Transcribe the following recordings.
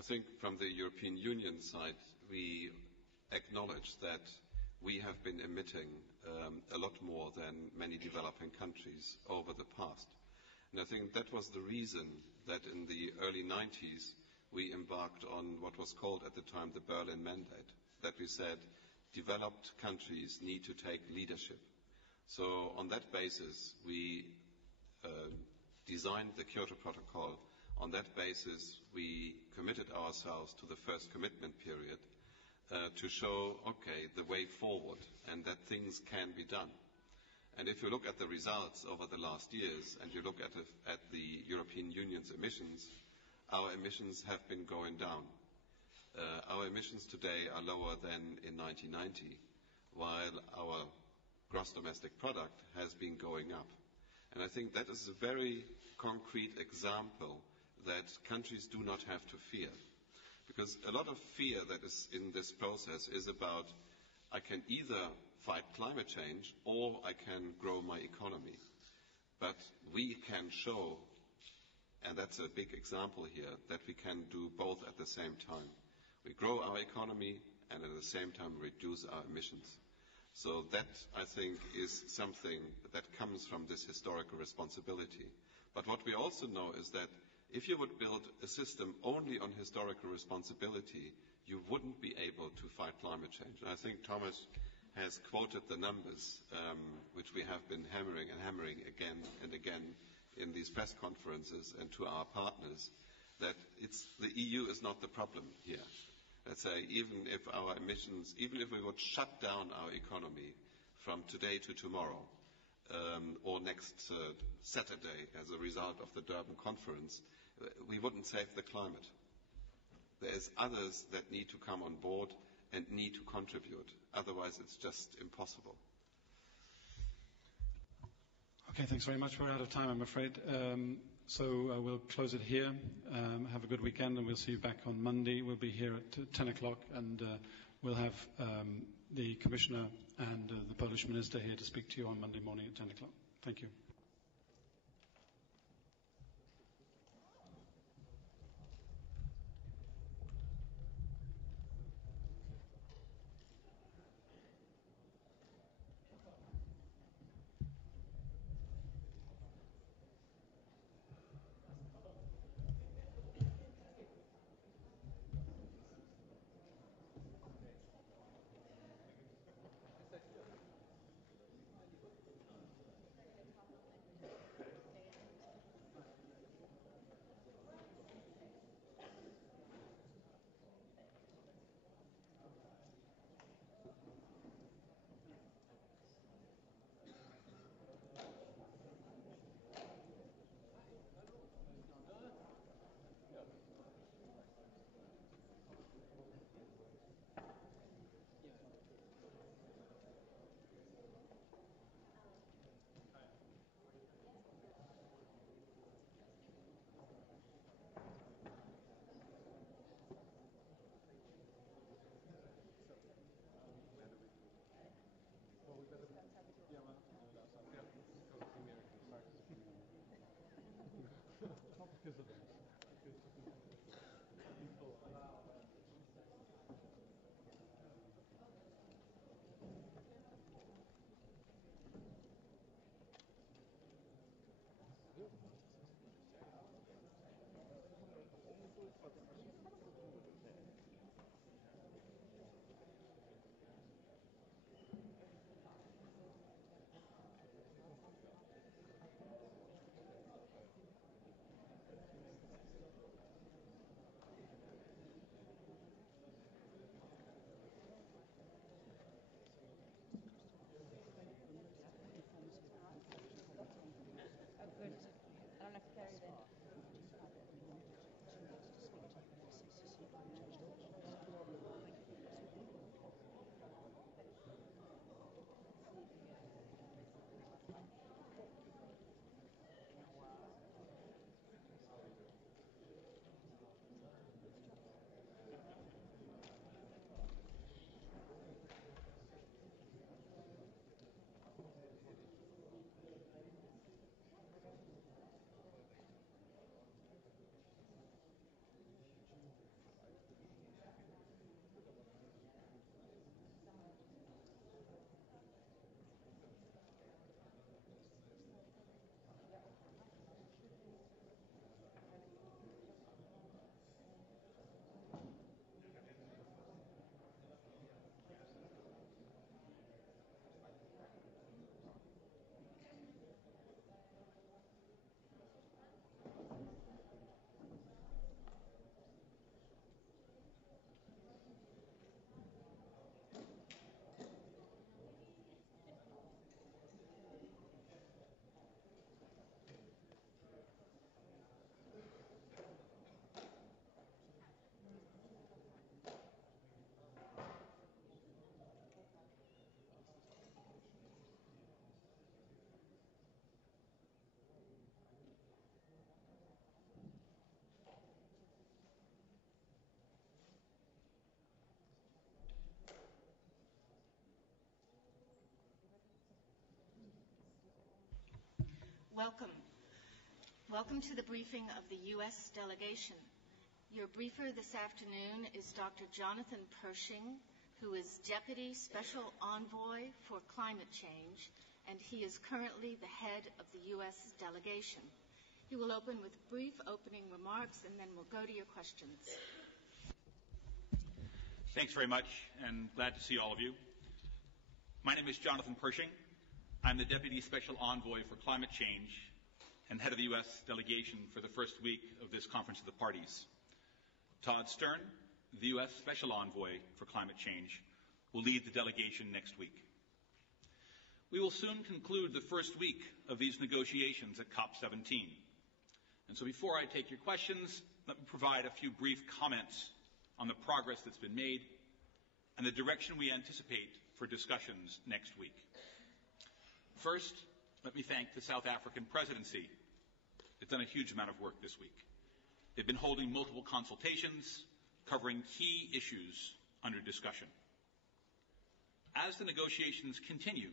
I think from the European Union side, we acknowledge that we have been emitting a lot more than many developing countries over the past. And I think that was the reason that in the early 90s we embarked on what was called at the time the Berlin Mandate, that we said developed countries need to take leadership. So on that basis we designed the Kyoto Protocol. On that basis we committed ourselves to the first commitment period to show, okay, the way forward and that things can be done. And if you look at the results over the last years and you look at the European Union's emissions, our emissions have been going down. Our emissions today are lower than in 1990, while our gross domestic product has been going up. And I think that is a very concrete example that countries do not have to fear. Because a lot of fear that is in this process is about I can either fight climate change or I can grow my economy. But we can show, and that's a big example here, that we can do both at the same time. We grow our economy and at the same time reduce our emissions. So that, I think, is something that comes from this historical responsibility. But what we also know is that if you would build a system only on historical responsibility, you wouldn't be able to fight climate change. And I think Thomas has quoted the numbers, which we have been hammering again and again in these press conferences and to our partners, that the EU is not the problem here. Let's say even if our emissions, even if we would shut down our economy from today to tomorrow, or next Saturday as a result of the Durban conference, we wouldn't save the climate. There's others that need to come on board and need to contribute. Otherwise, it's just impossible. Okay, thanks very much. We're out of time, I'm afraid. So we'll close it here. Have a good weekend, and we'll see you back on Monday. We'll be here at 10 o'clock, and we'll have the Commissioner and the Polish Minister here to speak to you on Monday morning at 10 o'clock. Thank you. Welcome. Welcome to the briefing of the U.S. delegation. Your briefer this afternoon is Dr. Jonathan Pershing, who is Deputy Special Envoy for Climate Change, and he is currently the head of the U.S. delegation. He will open with brief opening remarks, and then we'll go to your questions. Thanks very much, and glad to see all of you. My name is Jonathan Pershing. I'm the Deputy Special Envoy for Climate Change and head of the U.S. delegation for the first week of this Conference of the Parties. Todd Stern, the U.S. Special Envoy for Climate Change, will lead the delegation next week. We will soon conclude the first week of these negotiations at COP17. And so before I take your questions, let me provide a few brief comments on the progress that's been made and the direction we anticipate for discussions next week. First, let me thank the South African presidency. It's done a huge amount of work this week. They've been holding multiple consultations covering key issues under discussion. As the negotiations continue,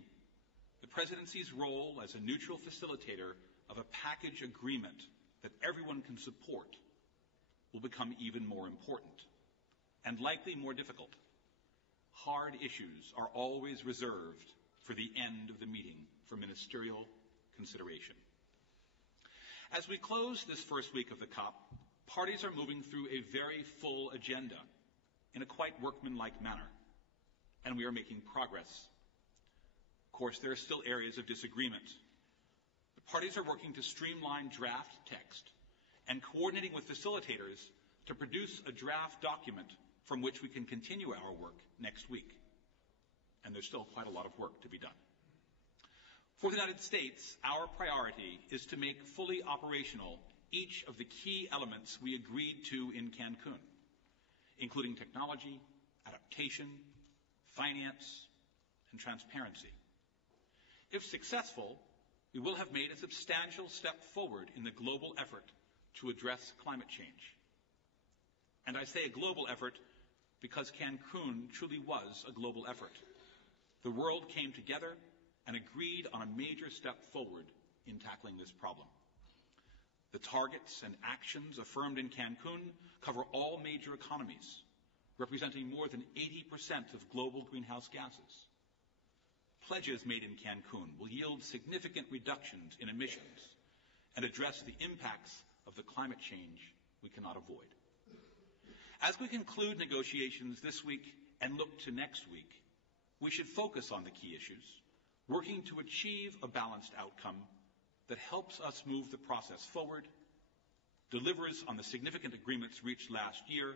the presidency's role as a neutral facilitator of a package agreement that everyone can support will become even more important and likely more difficult. Hard issues are always reserved for the end of the meeting for ministerial consideration. As we close this first week of the COP, parties are moving through a very full agenda in a quite workmanlike manner, and we are making progress. Of course, there are still areas of disagreement. The parties are working to streamline draft text and coordinating with facilitators to produce a draft document from which we can continue our work next week. And there's still quite a lot of work to be done. For the United States, our priority is to make fully operational each of the key elements we agreed to in Cancun, including technology, adaptation, finance, and transparency. If successful, we will have made a substantial step forward in the global effort to address climate change. And I say a global effort because Cancun truly was a global effort. The world came together and agreed on a major step forward in tackling this problem. The targets and actions affirmed in Cancun cover all major economies, representing more than 80% of global greenhouse gases. Pledges made in Cancun will yield significant reductions in emissions and address the impacts of the climate change we cannot avoid. As we conclude negotiations this week and look to next week, we should focus on the key issues, working to achieve a balanced outcome that helps us move the process forward, delivers on the significant agreements reached last year,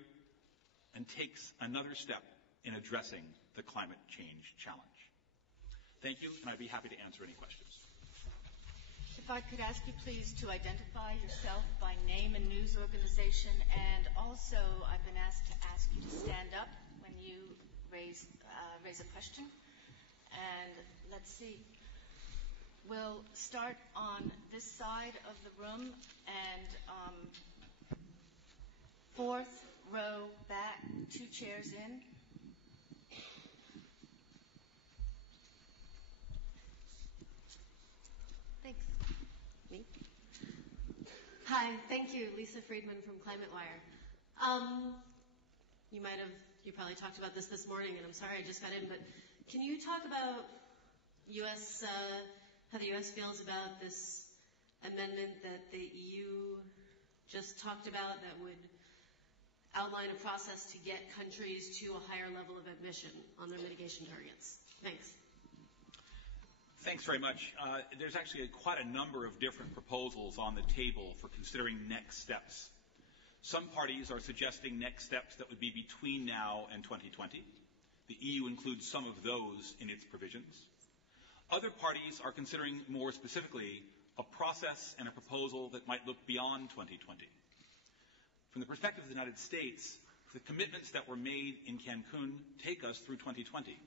and takes another step in addressing the climate change challenge. Thank you, and I'd be happy to answer any questions. If I could ask you please to identify yourself by name and news organization, and also I've been asked to ask you to stand up when you raise a question. And let's see. We'll start on this side of the room, and fourth row back, 2 chairs in. Thanks. Me? Hi, thank you. Lisa Friedman from Climate Wire. You probably talked about this morning, and I'm sorry I just got in, but can you talk about how the U.S. feels about this amendment that the EU just talked about that would outline a process to get countries to a higher level of emission on their mitigation targets? Thanks. Thanks very much. There's actually quite a number of different proposals on the table for considering next steps. Some parties are suggesting next steps that would be between now and 2020. The EU includes some of those in its provisions. Other parties are considering more specifically a process and a proposal that might look beyond 2020. From the perspective of the United States, the commitments that were made in Cancun take us through 2020.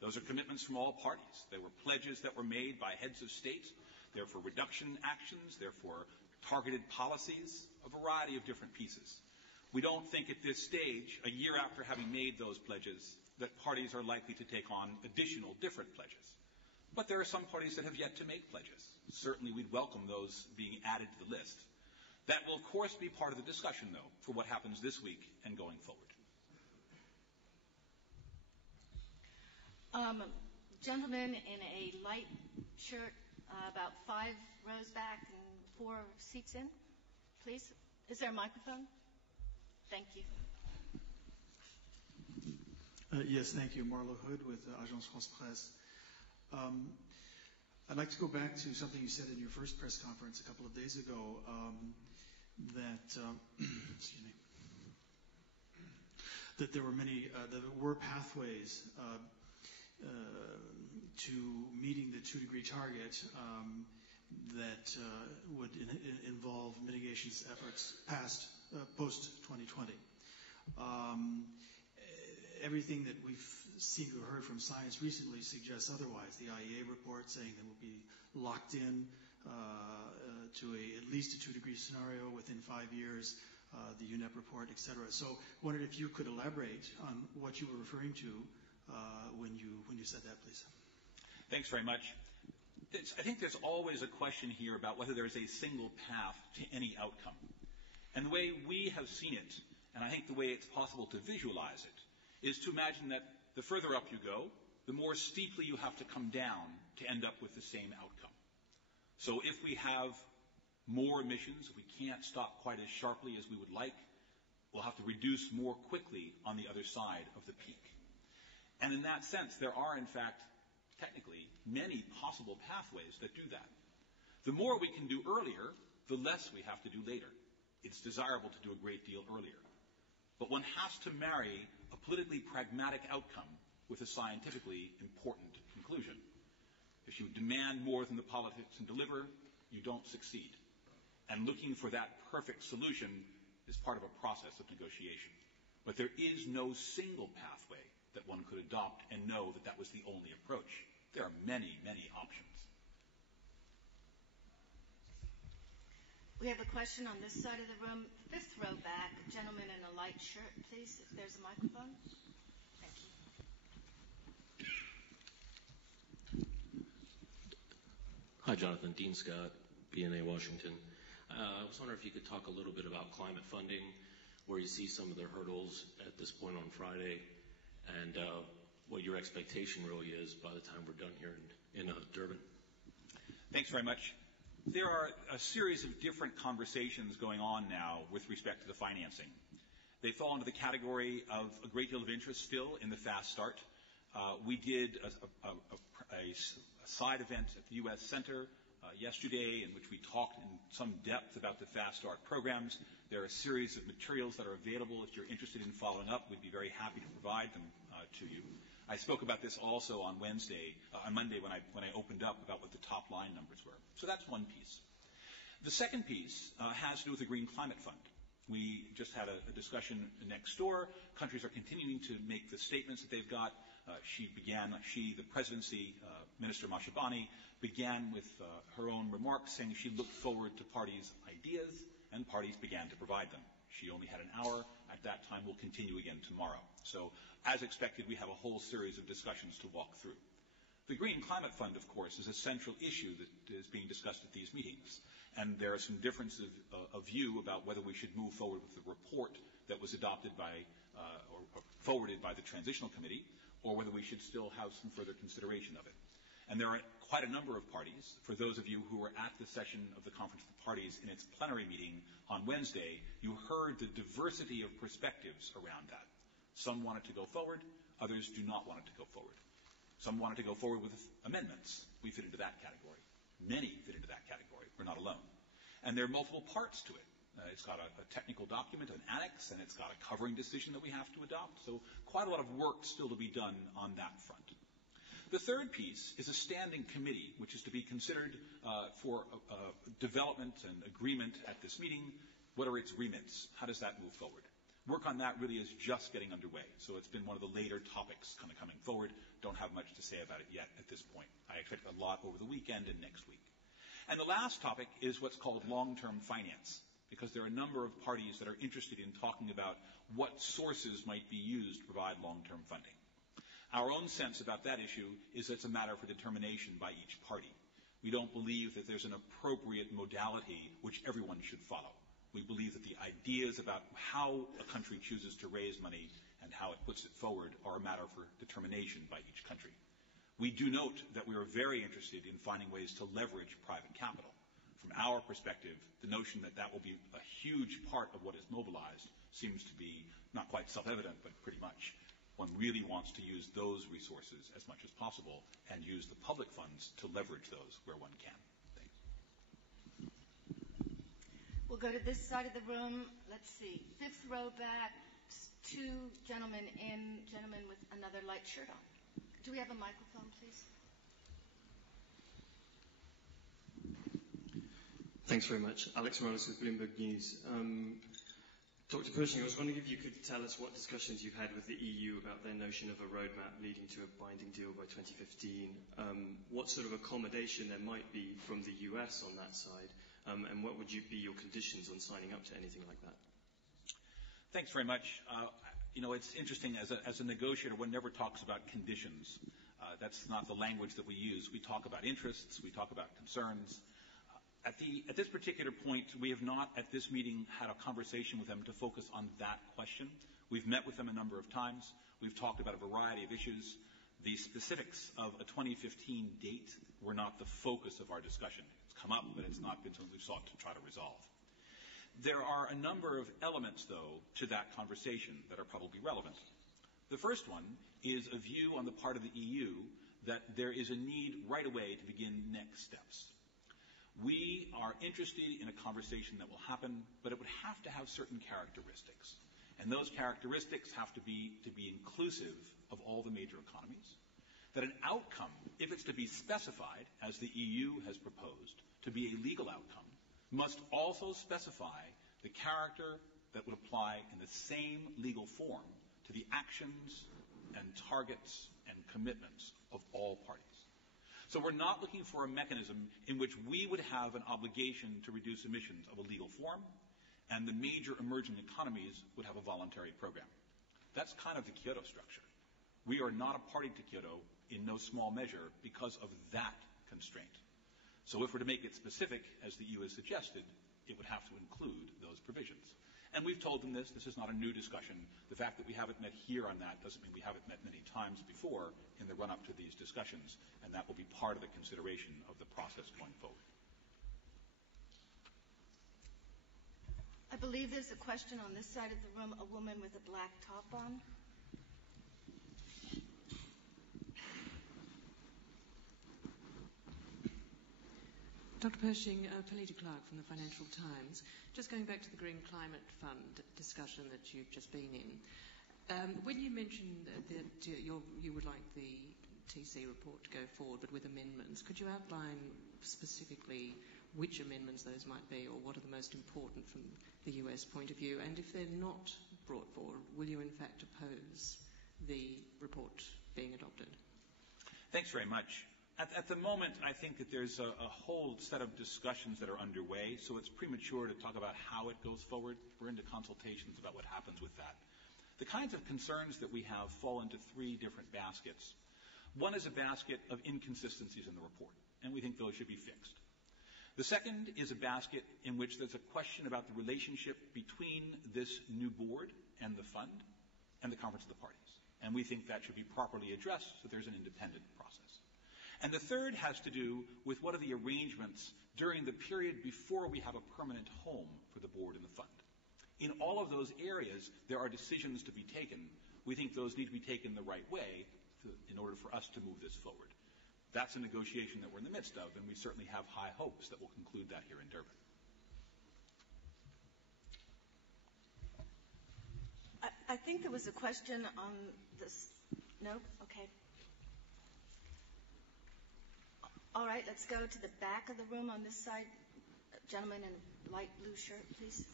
Those are commitments from all parties. They were pledges that were made by heads of state. They're for reduction actions. They're for targeted policies, a variety of different pieces. We don't think at this stage, a year after having made those pledges, that parties are likely to take on additional different pledges. But there are some parties that have yet to make pledges. Certainly we'd welcome those being added to the list. That will, of course, be part of the discussion, though, for what happens this week and going forward. Gentleman in a light shirt, about 5 rows back and 4 seats in, please. Is there a microphone? Thank you. Yes, thank you. Marlo Hood with Agence France Presse. I'd like to go back to something you said in your first press conference a couple of days ago, excuse me, that there were pathways to meeting the 2-degree target that would involve mitigation efforts post-2020. Everything that we've seen or heard from science recently suggests otherwise. The IEA report saying that we'll be locked in to at least a 2-degree scenario within 5 years, the UNEP report, et cetera. So I wondered if you could elaborate on what you were referring to when you said that, please. Thanks very much. I think there's always a question here about whether there is a single path to any outcome. And the way we have seen it, and I think the way it's possible to visualize it, is to imagine that the further up you go, the more steeply you have to come down to end up with the same outcome. So if we have more emissions, if we can't stop quite as sharply as we would like, we'll have to reduce more quickly on the other side of the peak. And in that sense, there are, in fact, technically, many possible pathways that do that. The more we can do earlier, the less we have to do later. It's desirable to do a great deal earlier. But one has to marry a politically pragmatic outcome with a scientifically important conclusion. If you demand more than the politics can deliver, you don't succeed. And looking for that perfect solution is part of a process of negotiation. But there is no single pathway that one could adopt and know that that was the only approach. There are many, many options. We have a question on this side of the room. 5th row back, a gentleman in a light shirt, please, if there's a microphone. Thank you. Hi, Jonathan. Dean Scott, BNA Washington. I was wondering if you could talk a little bit about climate funding, where you see some of the hurdles at this point on Friday, and what your expectation really is by the time we're done here in Durban. Thanks very much. There are a series of different conversations going on now with respect to the financing. They fall into the category of a great deal of interest still in the Fast Start. We did a side event at the U.S. Center yesterday in which we talked in some depth about the Fast Start programs. There are a series of materials that are available. If you're interested in following up, we'd be very happy to provide them to you. I spoke about this also on Monday when I opened up about what the top line numbers were. So that's one piece. The second piece has to do with the Green Climate Fund. We just had a discussion next door. Countries are continuing to make the statements that they've got. The presidency, Minister Mashabane, began with her own remarks saying she looked forward to parties' ideas, and parties began to provide them. She only had an hour. At that time, we'll continue again tomorrow. So, as expected, we have a whole series of discussions to walk through. The Green Climate Fund, of course, is a central issue that is being discussed at these meetings. And there are some differences of view about whether we should move forward with the report that was adopted by or forwarded by the Transitional Committee, or whether we should still have some further consideration of it. And there are quite a number of parties. For those of you who were at the session of the Conference of the Parties in its plenary meeting on Wednesday, you heard the diversity of perspectives around that. Some wanted to go forward, others do not want it to go forward. Some wanted to go forward with amendments. We fit into that category. Many fit into that category. We're not alone. And there are multiple parts to it. It's got a technical document, an annex, and it's got a covering decision that we have to adopt. So quite a lot of work still to be done on that front. The third piece is a standing committee, which is to be considered for development and agreement at this meeting. What are its remits? How does that move forward? Work on that really is just getting underway. So it's been one of the later topics kind of coming forward. Don't have much to say about it yet at this point. I expect a lot over the weekend and next week. And the last topic is what's called long-term finance, because there are a number of parties that are interested in talking about what sources might be used to provide long-term funding. Our own sense about that issue is that it's a matter for determination by each party. We don't believe that there's an appropriate modality which everyone should follow. We believe that the ideas about how a country chooses to raise money and how it puts it forward are a matter for determination by each country. We do note that we are very interested in finding ways to leverage private capital. From our perspective, the notion that that will be a huge part of what is mobilized seems to be not quite self-evident, but pretty much. One really wants to use those resources as much as possible and use the public funds to leverage those where one can. Thanks. We'll go to this side of the room. Let's see. Fifth row back, two gentlemen with another light shirt on. Do we have a microphone, please? Thanks very much. Alex Morales with Bloomberg News. Dr. Pershing, I was wondering if you could tell us what discussions you've had with the EU about their notion of a roadmap leading to a binding deal by 2015, what sort of accommodation there might be from the US on that side, and what would be your conditions on signing up to anything like that? Thanks very much. It's interesting, as a negotiator, one never talks about conditions. That's not the language that we use. We talk about interests, we talk about concerns. At this particular point, we have not at this meeting had a conversation with them to focus on that question. We've met with them a number of times. We've talked about a variety of issues. The specifics of a 2015 date were not the focus of our discussion. It's come up, but it's not been something we've sought to try to resolve. There are a number of elements, though, to that conversation that are probably relevant. The first one is a view on the part of the EU that there is a need right away to begin next steps. We are interested in a conversation that will happen, but it would have to have certain characteristics. And those characteristics have to be inclusive of all the major economies. That an outcome, if it's to be specified, as the EU has proposed, to be a legal outcome, must also specify the character that would apply in the same legal form to the actions and targets and commitments of all parties. So we're not looking for a mechanism in which we would have an obligation to reduce emissions of a legal form, and the major emerging economies would have a voluntary program. That's kind of the Kyoto structure. We are not a party to Kyoto in no small measure because of that constraint. So if we're to make it specific, as the EU has suggested, it would have to include those provisions. And we've told them this. This is not a new discussion. The fact that we haven't met here on that doesn't mean we haven't met many times before in the run-up to these discussions, and that will be part of the consideration of the process going forward. I believe there's a question on this side of the room, a woman with a black top on. Dr. Pershing, Palita Clark from the Financial Times. Just going back to the Green Climate Fund discussion that you've just been in. When you mentioned that you would like the TC report to go forward, but with amendments, could you outline specifically which amendments those might be, or what are the most important from the US point of view? And if they're not brought forward, will you in fact oppose the report being adopted? Thanks very much. At the moment, I think that there's a whole set of discussions that are underway, so it's premature to talk about how it goes forward. We're into consultations about what happens with that. The kinds of concerns that we have fall into three different baskets. One is a basket of inconsistencies in the report, and we think those should be fixed. The second is a basket in which there's a question about the relationship between this new board and the fund and the Conference of the Parties. And we think that should be properly addressed so there's an independent process. And the third has to do with what are the arrangements during the period before we have a permanent home for the board and the fund. In all of those areas, there are decisions to be taken. We think those need to be taken the right way in order for us to move this forward. That's a negotiation that we're in the midst of, and we certainly have high hopes that we'll conclude that here in Durban. I think there was a question on this. No? Okay. All right, let's go to the back of the room on this side. Gentleman in a light blue shirt, please.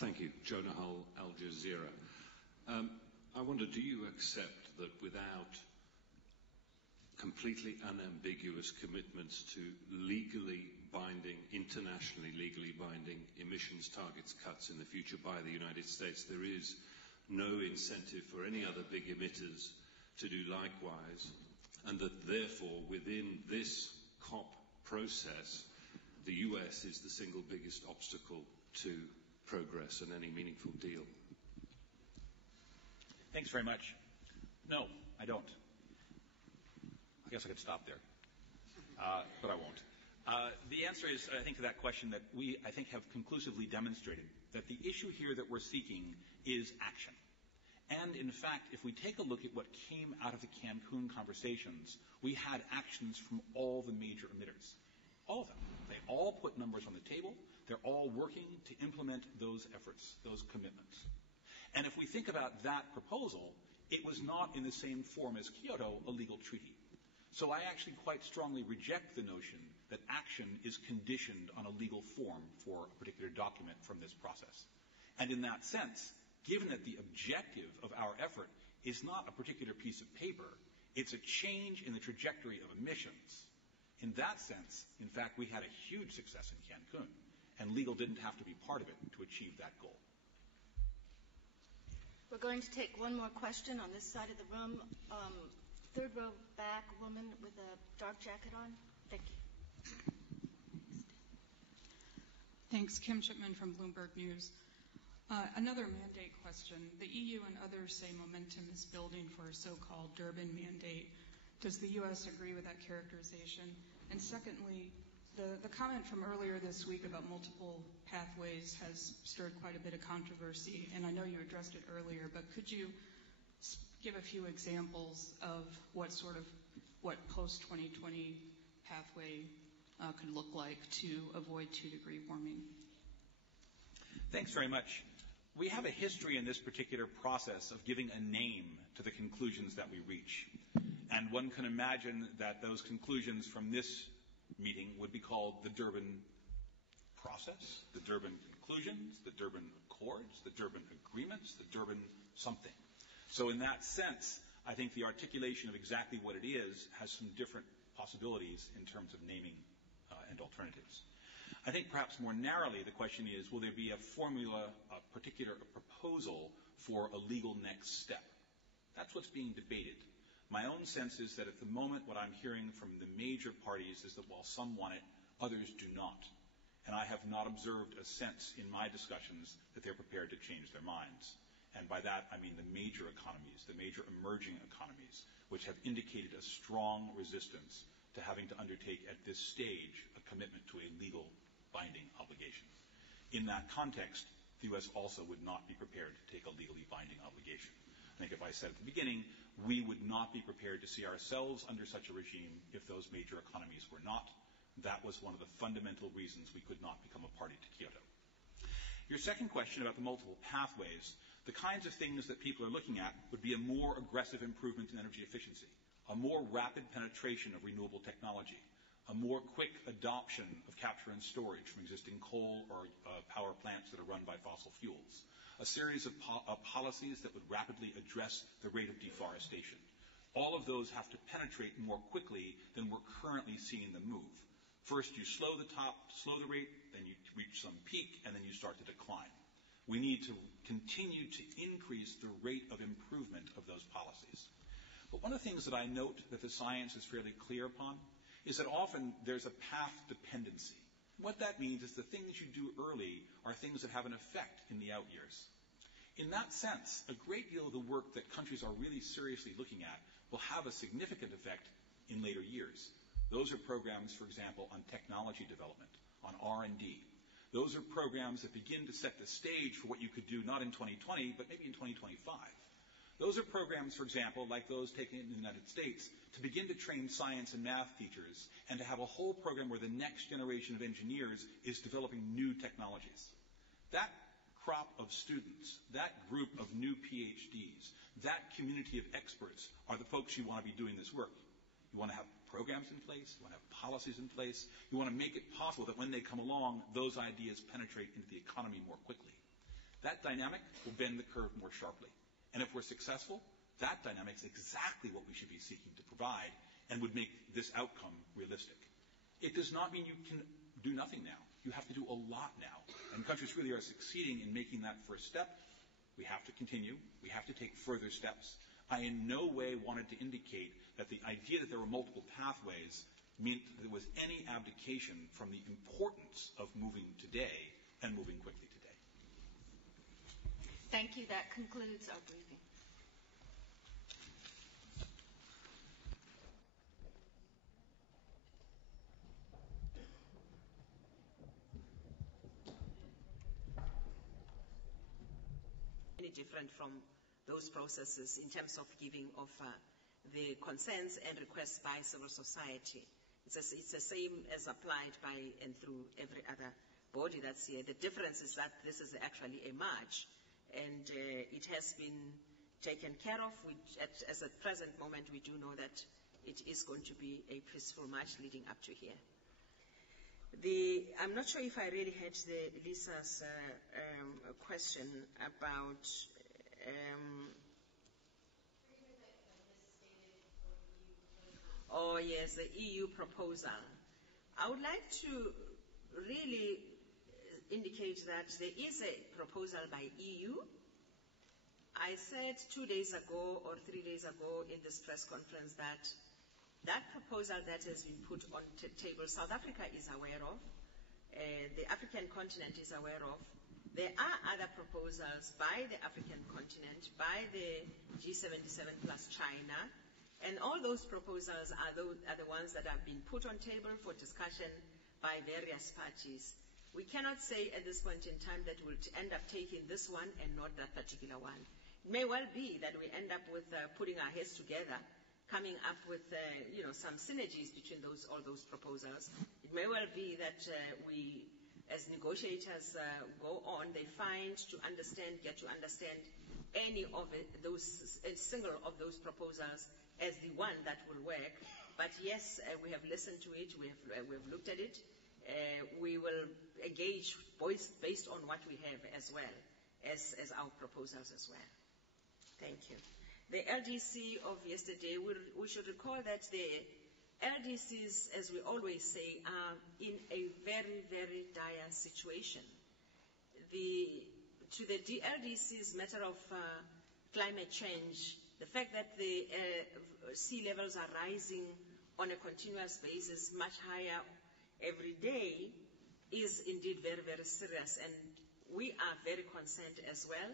Thank you. Jonah Hull, Al Jazeera. I wonder, do you accept that without completely unambiguous commitments to internationally legally binding emissions targets cuts in the future by the United States, there is no incentive for any other big emitters to do likewise, and that therefore within this COP process, the US is the single biggest obstacle to progress and any meaningful deal? Thanks very much. No, I don't. I guess I could stop there, but I won't. The answer is, I think, to that question that we, I think, have conclusively demonstrated that the issue here that we're seeking is action. And, in fact, if we take a look at what came out of the Cancun conversations, we had actions from all the major emitters. All of them. They all put numbers on the table. They're all working to implement those efforts, those commitments. And if we think about that proposal, it was not in the same form as Kyoto, a legal treaty. So I actually quite strongly reject the notion that action is conditioned on a legal form for a particular document from this process. And in that sense, given that the objective of our effort is not a particular piece of paper, it's a change in the trajectory of emissions. In that sense, in fact, we had a huge success in Cancun, and legal didn't have to be part of it to achieve that goal. We're going to take one more question on this side of the room. Third row back, woman with a dark jacket on. Thank you. Thanks. Kim Chipman from Bloomberg News. Another mandate question. The EU and others say momentum is building for a so-called Durban mandate. Does the U.S. agree with that characterization? And secondly, the comment from earlier this week about multiple pathways has stirred quite a bit of controversy, and I know you addressed it earlier, but could you give a few examples of what post-2020 pathway could look like to avoid 2-degree warming? Thanks very much. We have a history in this particular process of giving a name to the conclusions that we reach. And one can imagine that those conclusions from this meeting would be called the Durban process, the Durban conclusions, the Durban Accords, the Durban agreements, the Durban something. So in that sense, I think the articulation of exactly what it is has some different possibilities in terms of naming and alternatives. I think perhaps more narrowly the question is, will there be a formula, a particular proposal for a legal next step? That's what's being debated. My own sense is that at the moment what I'm hearing from the major parties is that while some want it, others do not. And I have not observed a sense in my discussions that they're prepared to change their minds. And by that, I mean the major economies, the major emerging economies, which have indicated a strong resistance to having to undertake at this stage a commitment to a legal binding obligation. In that context, the U.S. also would not be prepared to take a legally binding obligation. I think if I said at the beginning, we would not be prepared to see ourselves under such a regime if those major economies were not. That was one of the fundamental reasons we could not become a party to Kyoto. Your second question about the multiple pathways, the kinds of things that people are looking at would be a more aggressive improvement in energy efficiency, a more rapid penetration of renewable technology, a more quick adoption of capture and storage from existing coal or power plants that are run by fossil fuels, a series of policies that would rapidly address the rate of deforestation. All of those have to penetrate more quickly than we're currently seeing them move. First, you slow the rate, then you reach some peak, and then you start to decline. We need to continue to increase the rate of improvement of those policies. But one of the things that I note that the science is fairly clear upon is that often there's a path dependency. What that means is the things you do early are things that have an effect in the out years. In that sense, a great deal of the work that countries are really seriously looking at will have a significant effect in later years. Those are programs, for example, on technology development, on R&D. Those are programs that begin to set the stage for what you could do not in 2020, but maybe in 2025. Those are programs, for example, like those taken in the United States, to begin to train science and math teachers and to have a whole program where the next generation of engineers is developing new technologies. That crop of students, that group of new PhDs, that community of experts are the folks you want to be doing this work. You want to have programs in place, you want to have policies in place, you want to make it possible that when they come along, those ideas penetrate into the economy more quickly. That dynamic will bend the curve more sharply. And if we're successful, that dynamic is exactly what we should be seeking to provide and would make this outcome realistic. It does not mean you can do nothing now. You have to do a lot now. And countries really are succeeding in making that first step. We have to continue. We have to take further steps. I in no way wanted to indicate that the idea that there were multiple pathways meant that there was any abdication from the importance of moving today and moving quickly today. Thank you. That concludes our briefing. Different from those processes in terms of giving of the concerns and requests by civil society. It's the same as applied by and through every other body that's here. The difference is that this is actually a march, and it has been taken care of. As at present moment, we do know that it is going to be a peaceful march leading up to here. I'm not sure if I really had Lisa's question about yes, the EU proposal. I would like to really indicate that there is a proposal by EU. I said 2 days ago or 3 days ago in this press conference that proposal that has been put on the table, South Africa is aware of, the African continent is aware of. There are other proposals by the African continent, by the G77 plus China, and all those proposals are the ones that have been put on table for discussion by various parties. We cannot say at this point in time that we'll end up taking this one and not that particular one. It may well be that we end up with putting our heads together, coming up with some synergies between all those proposals. It may well be that we, as negotiators go on, they get to understand any of a single of those proposals as the one that will work. But yes, we have listened to it, we have looked at it. We will engage based on what we have as well as our proposals as well. Thank you. The LDC of yesterday, we should recall that the LDCs, as we always say, are in a very, very dire situation. To the LDC's matter of climate change, the fact that the sea levels are rising on a continuous basis, much higher every day, is indeed very, very serious. And we are very concerned as well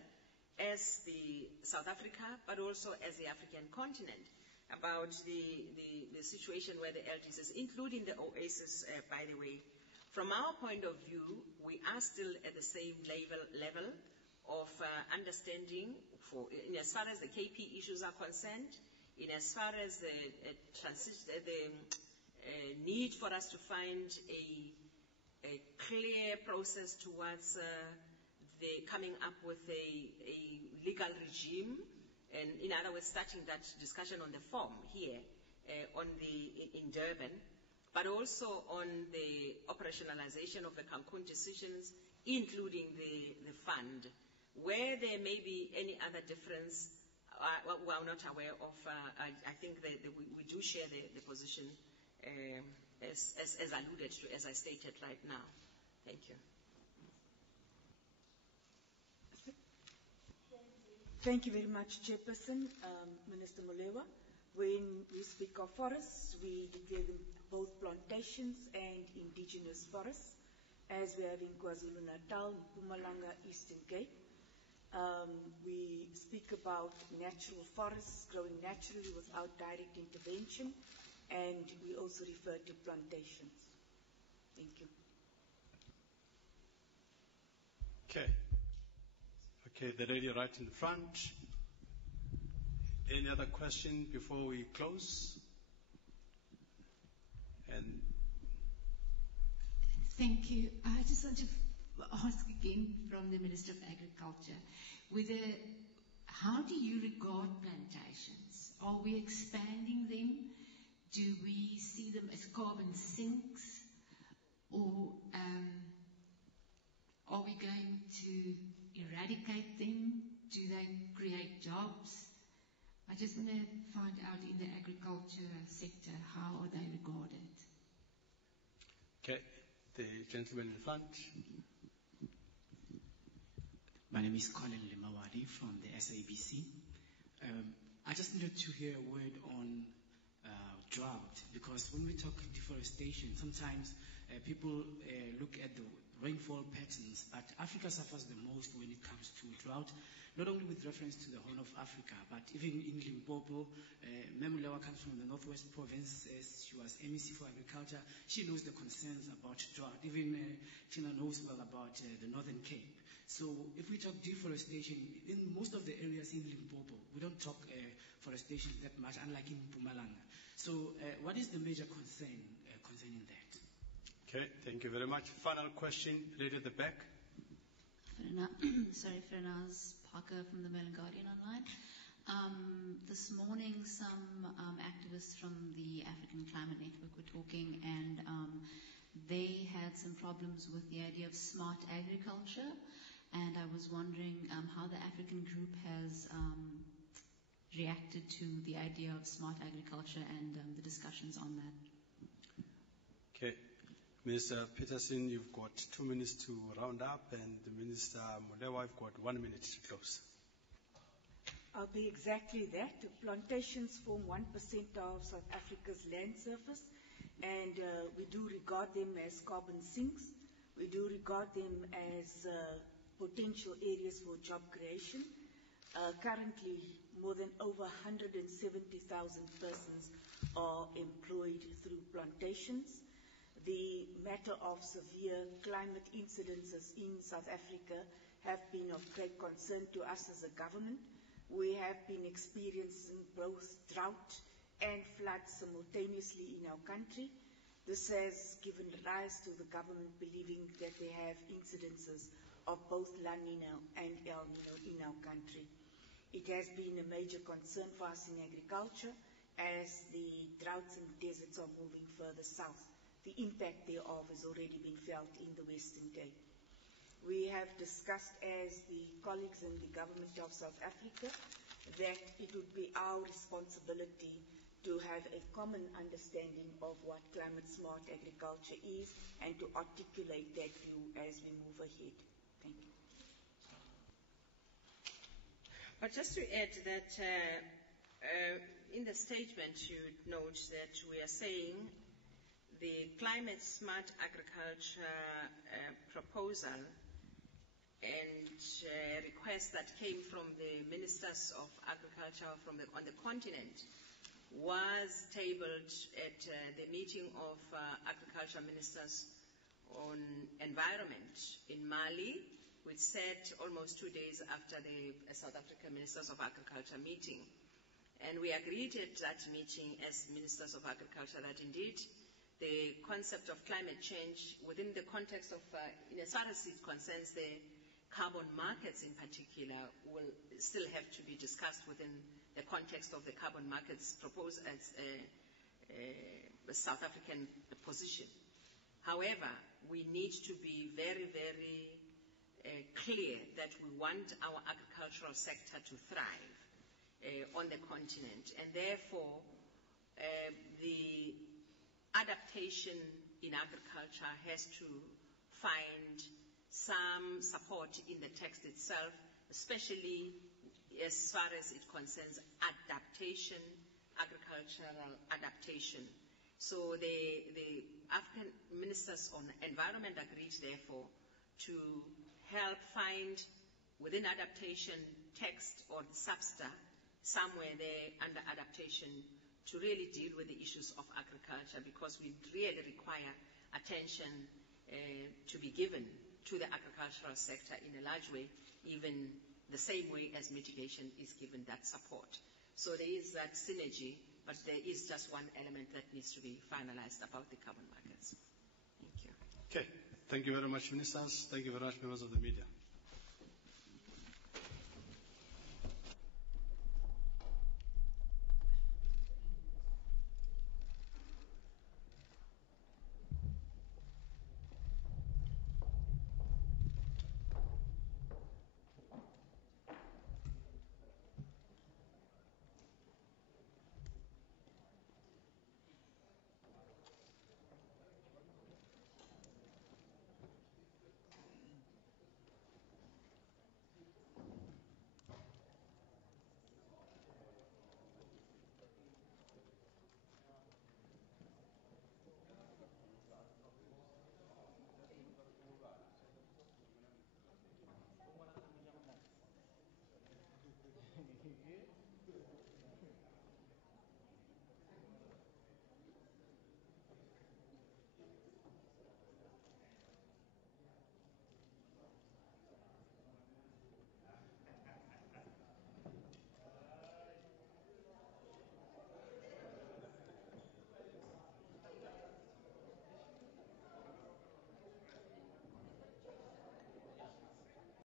as the South Africa, but also as the African continent, about the situation where the LDCs, including the OASIS, by the way. From our point of view, we are still at the same level of understanding in as far as the KP issues are concerned, in as far as the need for us to find a clear process towards the coming up with a legal regime, and in other words, starting that discussion on the form here in Durban, but also on the operationalization of the Cancun decisions, including the fund. Where there may be any other difference, we are not aware of. I think that we do share the position as alluded to, as I stated right now. Thank you. Thank you very much, Chairperson. Minister Molewa. When we speak of forests, we declare them both plantations and indigenous forests, as we have in KwaZulu-Natal, Mpumalanga, Eastern Cape. We speak about natural forests growing naturally without direct intervention, and we also refer to plantations. Thank you. Okay, the lady right in the front. Any other question before we close? And thank you. I just want to ask again from the Minister of Agriculture, how do you regard plantations? Are we expanding them? Do we see them as carbon sinks? Or are we going to eradicate them? Do they create jobs? I just want to find out in the agriculture sector, how are they regarded? Okay, the gentleman in front. My name is Colin Limawan. Mawadi from the SABC. I just needed to hear a word on drought, because when we talk deforestation, sometimes people look at the rainfall patterns, but Africa suffers the most when it comes to drought, not only with reference to the Horn of Africa, but even in Limpopo. Memulewa comes from the Northwest Province. She was MEC for Agriculture. She knows the concerns about drought. Even Tina knows well about the Northern Cape. So if we talk deforestation, in most of the areas in Limpopo, we don't talk forestation that much, unlike in Mpumalanga. So what is the major concern concerning that? Okay, thank you very much. Final question, lady at the back. Fernaz Parker from the Mail and Guardian Online. This morning, some activists from the African Climate Network were talking, and they had some problems with the idea of smart agriculture. And I was wondering how the African group has reacted to the idea of smart agriculture and the discussions on that. Okay. Minister Peterson, you've got 2 minutes to round up, and Minister Molewa, you've got 1 minute to close. I'll be exactly that. Plantations form 1% of South Africa's land surface, and we do regard them as carbon sinks. We do regard them as potential areas for job creation. Currently, more than over 170,000 persons are employed through plantations. The matter of severe climate incidences in South Africa have been of great concern to us as a government. We have been experiencing both drought and floods simultaneously in our country. This has given rise to the government believing that they have incidences of both La Nina and El Nino in our country. It has been a major concern for us in agriculture as the droughts in the deserts are moving further south. The impact thereof has already been felt in the Western Cape. We have discussed as the colleagues in the government of South Africa that it would be our responsibility to have a common understanding of what climate smart agriculture is and to articulate that view as we move ahead. Thank you. But just to add that in the statement you note that we are saying the climate smart agriculture proposal and request that came from the ministers of agriculture on the continent was tabled at the meeting of agriculture ministers on environment in Mali, which sat almost 2 days after the South African Ministers of Agriculture meeting. And we agreed at that meeting as Ministers of Agriculture that indeed the concept of climate change within the context of, in as far as it concerns the carbon markets in particular, will still have to be discussed within the context of the carbon markets proposed as a South African position. However, we need to be very, very clear that we want our agricultural sector to thrive on the continent, and therefore the adaptation in agriculture has to find some support in the text itself, especially as far as it concerns adaptation, agricultural adaptation. So the African ministers on environment agreed, therefore, to help find within adaptation text or substa somewhere there under adaptation to really deal with the issues of agriculture, because we really require attention to be given to the agricultural sector in a large way, even the same way as mitigation is given that support. So there is that synergy, but there is just one element that needs to be finalized about the carbon markets. Thank you. Okay. Thank you very much, ministers. Thank you very much, members of the media.